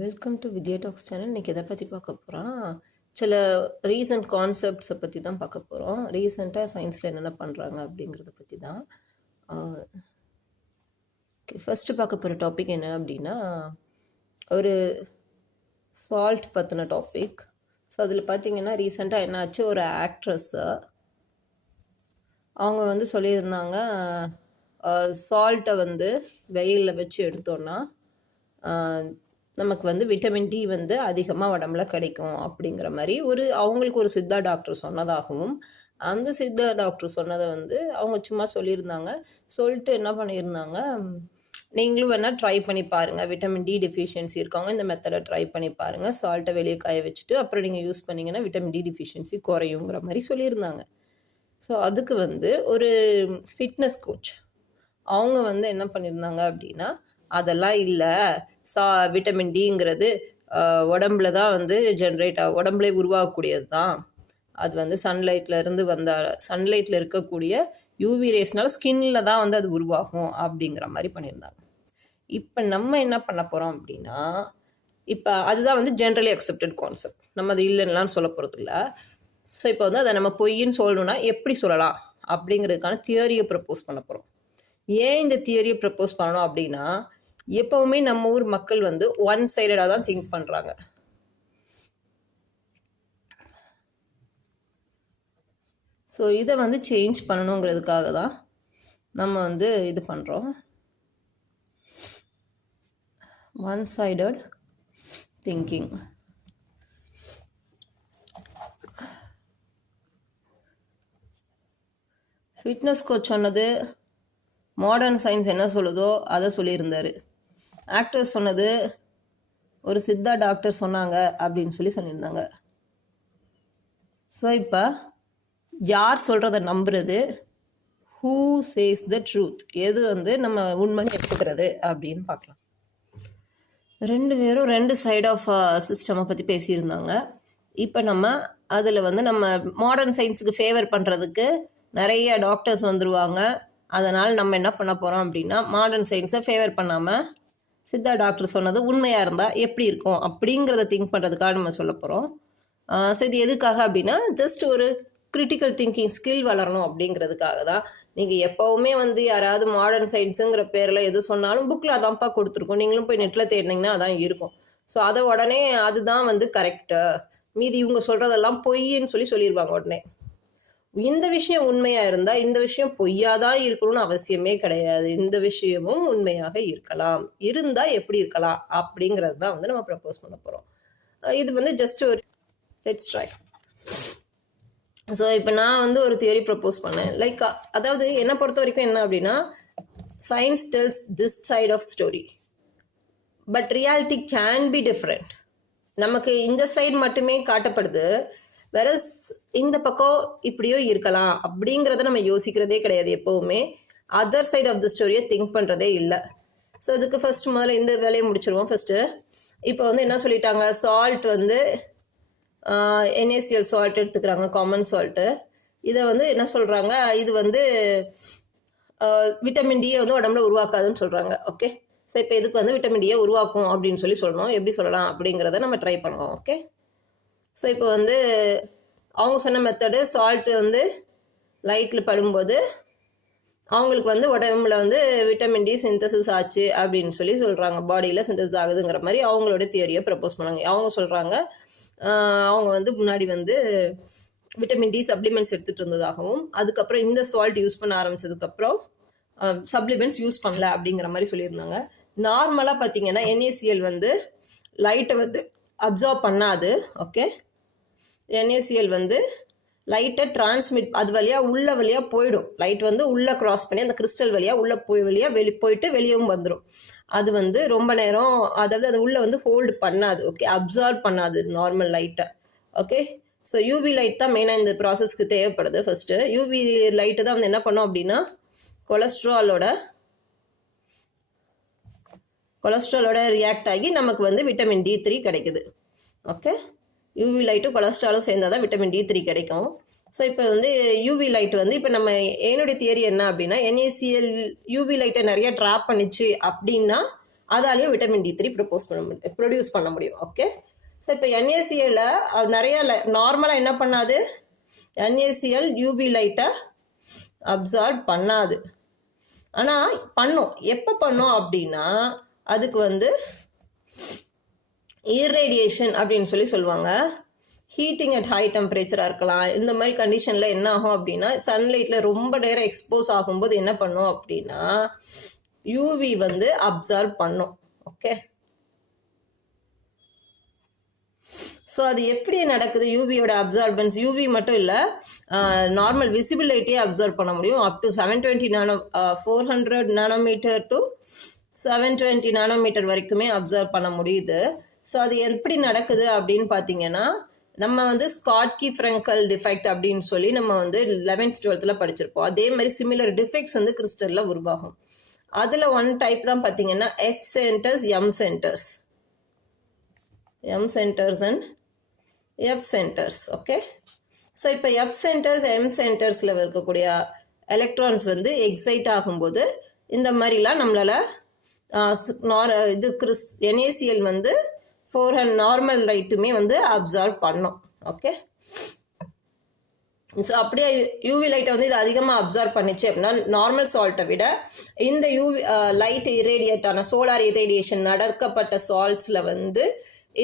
Welcome to Vidya talks channel. இன்றைக்கி எதை பற்றி பார்க்க போகிறோம்? சில ரீசன்ட் கான்செப்ட்ஸை பற்றி தான் பார்க்க போகிறோம். ரீசெண்டாக சயின்ஸில் என்னென்ன பண்ணுறாங்க அப்படிங்கிறத பற்றி தான். ஃபஸ்ட்டு பார்க்க போகிற டாபிக் என்ன அப்படின்னா, ஒரு சால்ட் பற்றின டாபிக். ஸோ அதில் பார்த்திங்கன்னா ரீசெண்டாக என்னாச்சு, ஒரு ஆக்ட்ரஸ்ஸை அவங்க வந்து சொல்லியிருந்தாங்க, சால்ட்டை வந்து வெயிலில் வச்சு எடுத்தோன்னா நமக்கு வந்து விட்டமின் டி வந்து அதிகமாக உடம்புல கிடைக்கும் அப்படிங்கிற மாதிரி அவங்களுக்கு ஒரு சித்தா டாக்டர் சொன்னதாகவும், அந்த சித்தா டாக்டர் சொன்னதை வந்து அவங்க சும்மா சொல்லியிருந்தாங்க. சொல்லிட்டு என்ன பண்ணியிருந்தாங்க, நீங்களும் வேணால் ட்ரை பண்ணி பாருங்கள், விட்டமின் டி டெஃபிஷியன்சி இருக்கவங்க இந்த மெத்தடை ட்ரை பண்ணி பாருங்கள், சால்ட்டை வெளியே காய வச்சுட்டு அப்புறம் நீங்கள் யூஸ் பண்ணிங்கன்னா விட்டமின் டி டெஃபிஷியன்சி குறையுங்கிற மாதிரி சொல்லியிருந்தாங்க. ஸோ அதுக்கு வந்து ஒரு ஃபிட்னஸ் கோச் அவங்க வந்து என்ன பண்ணியிருந்தாங்க அப்படின்னா, அதெல்லாம் இல்லை, விட்டமின் டிங்கிறது உடம்புல தான் வந்து ஜென்ரேட் உடம்புலே உருவாகக்கூடியது தான். அது வந்து சன்லைட்டில் இருக்கக்கூடிய யூவி ரேஸ்னால ஸ்கின்னில் தான் வந்து அது உருவாகும் அப்படிங்கிற மாதிரி பண்ணியிருந்தாங்க. இப்போ நம்ம என்ன பண்ண போகிறோம் அப்படின்னா, இப்போ அதுதான் வந்து ஜென்ரலி அக்செப்டட் கான்செப்ட், நம்ம அது இல்லைன்னுலாம் சொல்ல போகிறது இல்லை. ஸோ இப்போ வந்து அதை நம்ம பொய்ன்னு சொல்லணுன்னா எப்படி சொல்லலாம் அப்படிங்கிறதுக்கான தியரியை ப்ரப்போஸ் பண்ண போகிறோம். ஏன் இந்த தியரியை ப்ரப்போஸ் பண்ணணும் அப்படின்னா, எப்போவுமே நம்ம ஊர் மக்கள் வந்து ஒன் சைடடாக தான் திங்க் பண்ணுறாங்க. ஸோ இதை வந்து சேஞ்ச் பண்ணணுங்கிறதுக்காக தான் நம்ம வந்து இது பண்ணுறோம். One sided thinking. Fitness coach சொன்னது மாடர்ன் சயின்ஸ் என்ன சொல்லுதோ அதை சொல்லியிருந்தார். ஆக்டர் சொன்னது ஒரு சித்தா டாக்டர் சொன்னாங்க அப்படின்னு சொல்லியிருந்தாங்க. ஸோ இப்போ யார் சொல்கிறத நம்புறது, ஹூ சேஸ் த ட்ரூத், எது வந்து நம்ம உண்மைன்னு எடுத்துக்கிறது அப்படின்னு பார்க்கலாம். ரெண்டு பேரும் ரெண்டு சைட் ஆஃப் சிஸ்டமை பற்றி பேசியிருந்தாங்க. இப்போ நம்ம அதில் வந்து நம்ம மாடர்ன் சயின்ஸுக்கு ஃபேவர் பண்ணுறதுக்கு நிறைய டாக்டர்ஸ் வந்துடுவாங்க. அதனால் நம்ம என்ன பண்ண போகிறோம் அப்படின்னா, மாடர்ன் சயின்ஸை ஃபேவர் பண்ணாமல் சித்தா டாக்டர் சொன்னது உண்மையாக இருந்தால் எப்படி இருக்கும் அப்படிங்கிறத திங்க் பண்ணுறதுக்காக நம்ம சொல்ல போகிறோம். ஸோ இது எதுக்காக அப்படின்னா, ஜஸ்ட் ஒரு கிரிட்டிக்கல் திங்கிங் ஸ்கில் வளரணும் அப்படிங்கிறதுக்காக தான். நீங்கள் எப்போவுமே வந்து யாராவது மாடர்ன் சயின்ஸுங்கிற பேரில் எது சொன்னாலும் புக்கில் அதான்ப்பா கொடுத்துருக்கோம், நீங்களும் போய் நெட்டில் தேடினீங்கன்னா அதான் இருக்கும். ஸோ அதை உடனே அதுதான் வந்து கரெக்டு, மீதி இவங்க சொல்கிறதெல்லாம் பொய்ன்னு சொல்லிடுவாங்க உடனே. இந்த விஷயம் உண்மையாக இருந்தால் இந்த விஷயம் பொய்யாதான் இருக்கணும்னு அவசியமே கிடையாது. இந்த விஷயமும் உண்மையாக இருக்கலாம், இருந்தால் எப்படி இருக்கலாம் அப்படிங்கிறது தான் வந்து நம்ம ப்ரப்போஸ் பண்ண போகிறோம். இது வந்து ஜஸ்ட் ஒரு லெட்ஸ் ட்ரை. ஸோ இப்போ நான் வந்து ஒரு தியரி ப்ரப்போஸ் பண்ணேன். லைக் அதாவது என்னை பொறுத்த வரைக்கும் என்ன அப்படின்னா, science tells this side of story, but reality can be different. நமக்கு இந்த சைடு மட்டுமே காட்டப்படுது, வெரஸ் இந்த பக்கம் இப்படியோ இருக்கலாம் அப்படிங்கிறத நம்ம யோசிக்கிறதே கிடையாது. எப்போவுமே அதர் சைட் ஆஃப் த ஸ்டோரியை திங்க் பண்ணுறதே இல்லை. ஸோ இதுக்கு முதல்ல இந்த வேலையை முடிச்சிடுவோம். ஃபஸ்ட்டு இப்போ வந்து என்ன சொல்லிட்டாங்க, சால்ட் வந்து NaCl சால்ட் எடுத்துக்கிறாங்க, காமன் சால்ட்டு. இதை வந்து என்ன சொல்கிறாங்க, இது வந்து விட்டமின் டியை வந்து உடம்புல உருவாக்காதுன்னு சொல்கிறாங்க. ஓகே, ஸோ இப்போ இதுக்கு வந்து விட்டமின் டியை உருவாக்கும் அப்படின்னு சொல்லணும். எப்படி சொல்லலாம் அப்படிங்கிறத நம்ம ட்ரை பண்ணுவோம். ஓகே, ஸோ இப்போ வந்து அவங்க சொன்ன மெத்தடு, சால்ட்டு வந்து லைட்டில் படும்போது அவங்களுக்கு வந்து உடம்புல வந்து விட்டமின் டி சிந்தசிஸ் ஆச்சு அப்படின்னு சொல்கிறாங்க, பாடியில் சிந்தசிஸ் ஆகுதுங்கிற மாதிரி அவங்களோட தியரியை ப்ரப்போஸ் பண்ணாங்க. அவங்க சொல்கிறாங்க, அவங்க வந்து முன்னாடி வந்து விட்டமின் டி சப்ளிமெண்ட்ஸ் எடுத்துகிட்டு இருந்ததாகவும், அதுக்கப்புறம் இந்த சால்ட் யூஸ் பண்ண ஆரம்பித்ததுக்கப்புறம் சப்ளிமெண்ட்ஸ் யூஸ் பண்ணல அப்படிங்கிற மாதிரி சொல்லியிருந்தாங்க. நார்மலாக பார்த்தீங்கன்னா NaCl வந்து லைட்டை வந்து அப்சார்ப் பண்ணாது. ஓகே, NaCl வந்து லைட்டை டிரான்ஸ்மிட், அது வழியாக போயிடும். லைட் வந்து உள்ளே க்ராஸ் பண்ணி அந்த கிறிஸ்டல் போயிட்டு வெளியவும் வந்துடும். அது வந்து ரொம்ப நேரம், அதாவது அது உள்ளே வந்து ஹோல்டு பண்ணாது. ஓகே, அப்சார்ப் பண்ணாது நார்மல் லைட்டை. ஓகே, ஸோ யூவி லைட் தான் மெயினாக இந்த ப்ராசஸ்க்கு தேவைப்படுது. ஃபஸ்ட்டு யூவி லைட்டு தான் வந்து என்ன பண்ணோம் அப்படின்னா, கொலஸ்ட்ராலோட ரியாக்ட் ஆகி நமக்கு வந்து விட்டமின் D3 கிடைக்குது. ஓகே, யூவி லைட்டும் கொலஸ்ட்ராலும் சேர்ந்தால் தான் விட்டமின் D3 கிடைக்கும். ஸோ இப்போ வந்து யூவி லைட் வந்து இப்போ நம்ம என்னுடைய தியரி என்ன அப்படின்னா, NaCl யூவி லைட்டை நிறைய ட்ராப் பண்ணிச்சு அப்படின்னா அதாலையும் விட்டமின் D3 ப்ரொடியூஸ் பண்ண முடியும். ஓகே, ஸோ இப்போ NaCl நிறைய நார்மலாக என்ன பண்ணாது, NaCl யூவி லைட்டை அப்சார்ப் பண்ணாது. ஆனால் பண்ணும். எப்போ பண்ணும் அப்படின்னா அதுக்கு வந்து இர்ரேடியேஷன் அப்படின்னு சொல்லுவாங்க. ஹீட்டிங் அட் ஹை டெம்பரேச்சராக இருக்கலாம். இந்த மாதிரி கண்டிஷனில் என்ன ஆகும் அப்படின்னா சன்லைட்டில் ரொம்ப நேரம் எக்ஸ்போஸ் ஆகும்போது என்ன பண்ணும் அப்படின்னா யூவி வந்து அப்சார்ப் பண்ணும். ஓகே, ஸோ அது எப்படி நடக்குது யூவியோட அப்சார்பன்ஸ்? யூவி மட்டும் இல்லை, நார்மல் விசிபிள் லைட்டே அப்சர்வ் பண்ண முடியும். Up to 400 nanometre to 720 nanometre வரைக்குமே அப்சர்வ் பண்ண முடியுது. ஸோ அது எப்படி நடக்குது அப்படின்னு பார்த்தீங்கன்னா நம்ம வந்து ஸ்காட்கி ஃப்ரெங்கல் டிஃபெக்ட் அப்படின்னு சொல்லி நம்ம வந்து 11th 12th படிச்சிருப்போம். அதே மாதிரி சிமிலர் டிஃபெக்ட்ஸ் வந்து கிறிஸ்டலில் உருவாகும். அதில் ஒன் டைப் தான் பார்த்தீங்கன்னா F centres, M centres, M centres and F centres. Okay, so இப்போ எஃப் சென்டர்ஸ், எம் சென்டர்ஸில் இருக்கக்கூடிய எலக்ட்ரான்ஸ் வந்து எக்ஸைட் ஆகும்போது இந்த மாதிரிலாம் நம்மளால் இது NaCl வந்து 400 நார்மல் லைட்டுமே வந்து அப்சார்ப் பண்ணும். ஓகே, ஸோ அப்படியே யூவி லைட்டை வந்து இது அதிகமாக அப்சார்ப் பண்ணிச்சு அப்படின்னா நார்மல் சால்ட்டை விட இந்த யூவி லைட் இரேடியேட்டான சோலார் இரேடியேஷன் நடக்கப்பட்ட சால்ட்ஸில் வந்து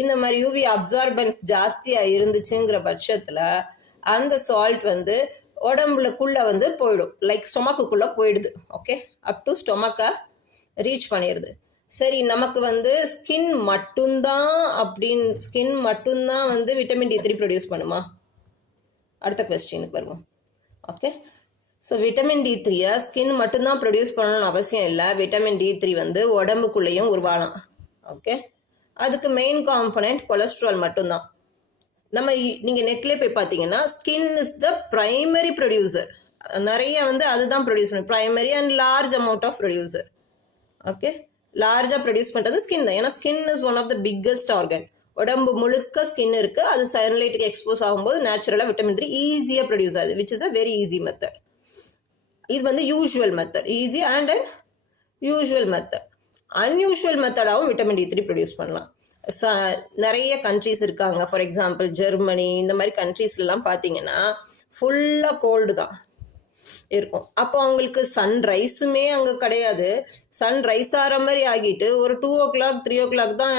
இந்த மாதிரி யூவி அப்சார்பன்ஸ் ஜாஸ்தியாக இருந்துச்சுங்கிற பட்சத்தில் அந்த சால்ட் வந்து உடம்புக்குள்ளே வந்து போயிடும், லைக் ஸ்டொமக்குள்ளே போயிடுது. ஓகே, அப் டு ஸ்டொமக்கை ரீச் பண்ணிடுது. சரி, நமக்கு வந்து ஸ்கின் மட்டும்தான் வந்து விட்டமின் D3 ப்ரொடியூஸ் பண்ணுமா? அடுத்த கொஸ்டினுக்கு வருவோம். Okay, so vitamin D3 skin மட்டும்தான் ப்ரொடியூஸ் பண்ணணும்னு அவசியம் இல்லை. விட்டமின் D3 வந்து உடம்புக்குள்ளேயும் உருவாகலாம். ஓகே, அதுக்கு மெயின் காம்பனண்ட் கொலஸ்ட்ரால் மட்டும்தான். நீங்கள் நெட்லேயே போய் பார்த்தீங்கன்னா skin is the primary producer. நிறைய வந்து அதுதான் ப்ரொடியூஸ் பண்ணும், primary and large amount of producer. Okay, லார்ஜாக ப்ரொடியூஸ் பண்ணுறது ஸ்கின் தான். ஏன்னா skin is one of the biggest organ. உடம்பு முழுக்க ஸ்கின் இருக்குது. அது சன்லைட்டுக்கு எக்ஸ்போஸ் ஆகும்போது நேச்சுரலாக விட்டமின் D3 ஈஸியாக ப்ரொடியூஸ் ஆகுது, which is a very easy method. இது வந்து usual method, easy and usual method. Unusual மெத்தடாகவும் விட்டமின் D3 ப்ரொடியூஸ் பண்ணலாம். நிறைய கண்ட்ரீஸ் இருக்காங்க. ஃபார் எக்ஸாம்பிள் ஜெர்மனி, இந்த மாதிரி கண்ட்ரீஸ்லாம் பார்த்தீங்கன்னா ஃபுல்லாக கோல்டு தான் இருக்கும். அப்போ அவங்களுக்கு சன்ரைஸுமே அங்கே கிடையாது. சன்ரைஸ் ஆகிற மாதிரி ஆகிட்டு ஒரு 2 o'clock 3 o'clock தான்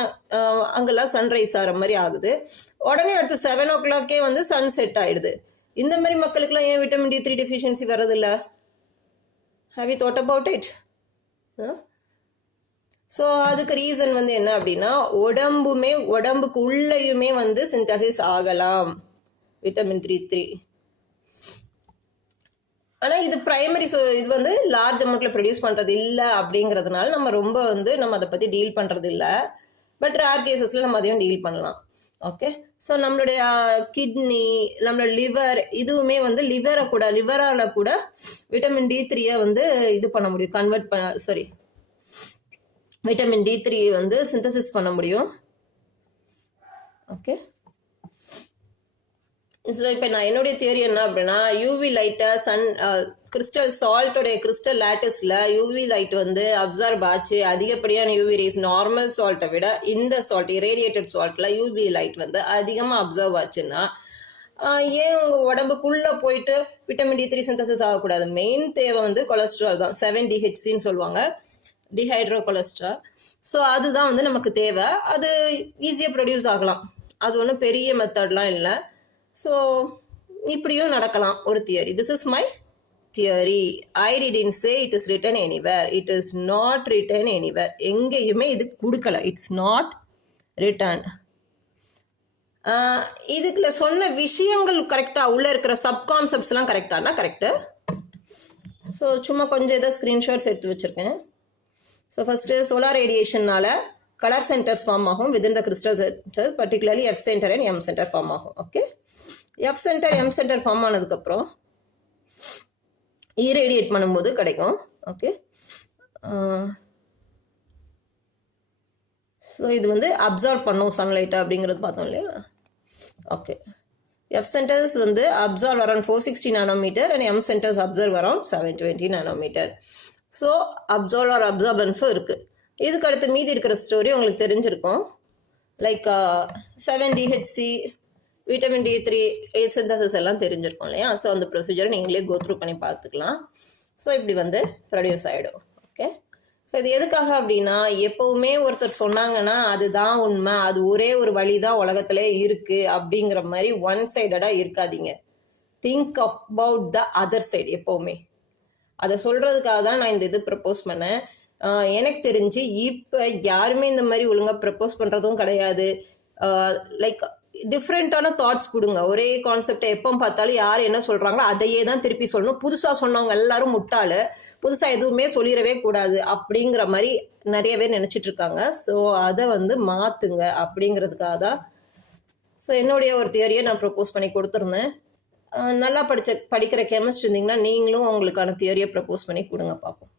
அங்கெல்லாம் சன்ரைஸ் ஆகிற மாதிரி ஆகுது. உடனே அடுத்து 7 o'clock வந்து சன் செட் ஆகிடுது. இந்த மாதிரி மக்களுக்கெல்லாம் ஏன் விட்டமின் D3 டெஃபிஷியன்சி வரதில்லை? Have you thought about it? So அதுக்கு ரீசன் வந்து என்ன அப்படின்னா உடம்புக்கு உள்ளேயுமே வந்து சிந்தசிஸ் ஆகலாம் விட்டமின் D3. ஆனால் இது ப்ரைமரி, ஸோ இது வந்து லார்ஜ் அமௌண்ட்டில் ப்ரொடியூஸ் பண்ணுறது இல்லை அப்படிங்கிறதுனால நம்ம அதை பற்றி டீல் பண்ணுறது இல்லை. பட் ரேர் கேசஸில் நம்ம அதையும் டீல் பண்ணலாம். ஓகே, ஸோ நம்மளுடைய கிட்னி, நம்மளோட லிவர், இதுவுமே வந்து லிவரால் கூட விட்டமின் D3 வந்து இது பண்ண முடியும், விட்டமின் D3 வந்து சிந்தசிஸ் பண்ண முடியும். ஓகே, ஸோ இப்போ நான் என்னுடைய தியரி என்ன அப்படின்னா யூவி லைட்டை கிறிஸ்டல் சால்ட்டோடைய கிறிஸ்டல் லேட்டிஸில் யூவி லைட் வந்து அப்சார்ப் ஆச்சு. அதிகப்படியான யூவி ரேஸ் நார்மல் சால்ட்டை விட இந்த சால்ட் இரேடியேட்டட் சால்ட்டில் யூவி லைட் வந்து அதிகமாக அப்சர்வ் ஆச்சுன்னா ஏன் உங்கள் உடம்புக்குள்ளே போயிட்டு விட்டமின் D3 சிந்தசிஸ் ஆகக்கூடாது? மெயின் தேவை வந்து கொலஸ்ட்ரால் தான், 7-DHCன்னு சொல்லுவாங்க, டிஹைட்ரோ கொலஸ்ட்ரால். ஸோ அதுதான் வந்து நமக்கு தேவை. அது ஈஸியாக ப்ரொடியூஸ் ஆகலாம், அது ஒன்றும் பெரிய மெத்தட்லாம் இல்லை. ஸோ இப்படியும் நடக்கலாம் ஒரு theory. This is my theory. I didn't say it is written anywhere. It is not written anywhere. எங்கேயுமே இது கொடுக்கல. It's not return. இதுக்குள்ள சொன்ன விஷயங்கள் கரெக்டாக, உள்ளே இருக்கிற சப்கான்செப்ட்ஸ்லாம் கரெக்டானா கரெக்டு. ஸோ சும்மா கொஞ்சம் ஏதோ ஸ்க்ரீன்ஷாட்ஸ் எடுத்து வச்சுருக்கேன். ஸோ ஃபஸ்ட்டு சோலார் ரேடியேஷனால் கலர் சென்டர்ஸ் ஃபார்ம் ஆகும் within the crystal centre, particularly F centre and M centre form ஆகும். Okay, F centre M centre form ஆனதுக்கப்புறம் ரேடியேட் பண்ணும்போது கிடைக்கும். ஓகே, ஸோ இது வந்து அப்சர்வ் பண்ணும் சன்லைட்டை அப்படிங்கிறது பார்த்தோம் இல்லையா? ஓகே, எஃப் சென்டர்ஸ் வந்து absorb around 460 nanometre and M centres absorb around 720 nanometre. So absorb or அப்சர்பன்ஸும் இருக்குது. இதுக்கு அடுத்து மீதி இருக்கிற ஸ்டோரி உங்களுக்கு தெரிஞ்சிருக்கும். Like 7-DHC, vitamin D3, eight synthesis எல்லாம் தெரிஞ்சிருக்கும் இல்லையா. ஸோ அந்த ப்ரொசீஜரை நீங்களே கோத்ரூ பண்ணி பார்த்துக்கலாம். ஸோ இப்படி வந்து ப்ரொடியூஸ் ஆகிடும். ஓகே, ஸோ இது எதுக்காக அப்படின்னா, எப்போவுமே ஒருத்தர் சொன்னாங்கன்னா அதுதான் உண்மை, அது ஒரே ஒரு வழி தான் உலகத்திலே இருக்குது அப்படிங்கிற மாதிரி ஒன் சைடடாக இருக்காதீங்க. Think about the other side எப்போவுமே. அதை சொல்கிறதுக்காக தான் நான் இந்த இது ப்ரப்போஸ் பண்ணேன். எனக்கு தெரிஞ்சு இப்போ யாருமே இந்த மாதிரி ஒழுங்காக ப்ரப்போஸ் பண்ணுறதும் கிடையாது. லைக் டிஃப்ரெண்ட்டான தாட்ஸ் கொடுங்க. ஒரே கான்செப்டை எப்போ பார்த்தாலும் யார் என்ன சொல்கிறாங்களோ அதையே தான் திருப்பி சொல்லணும். புதுசாக சொன்னவங்க எல்லாரும் முட்டாள், புதுசாக எதுவுமே சொல்லிடவே கூடாது அப்படிங்கிற மாதிரி நிறைய பேர் நினச்சிட்ருக்காங்க. ஸோ அதை வந்து மாற்றுங்க அப்படிங்கிறதுக்காக தான் ஸோ என்னுடைய ஒரு தியரியை நான் ப்ரப்போஸ் பண்ணி கொடுத்துருந்தேன். நல்லா படிக்கிற கெமிஸ்ட் இருந்தீங்கன்னா நீங்களும் உங்களுக்கான தியரியை ப்ரப்போஸ் பண்ணி கொடுங்க பார்ப்போம்.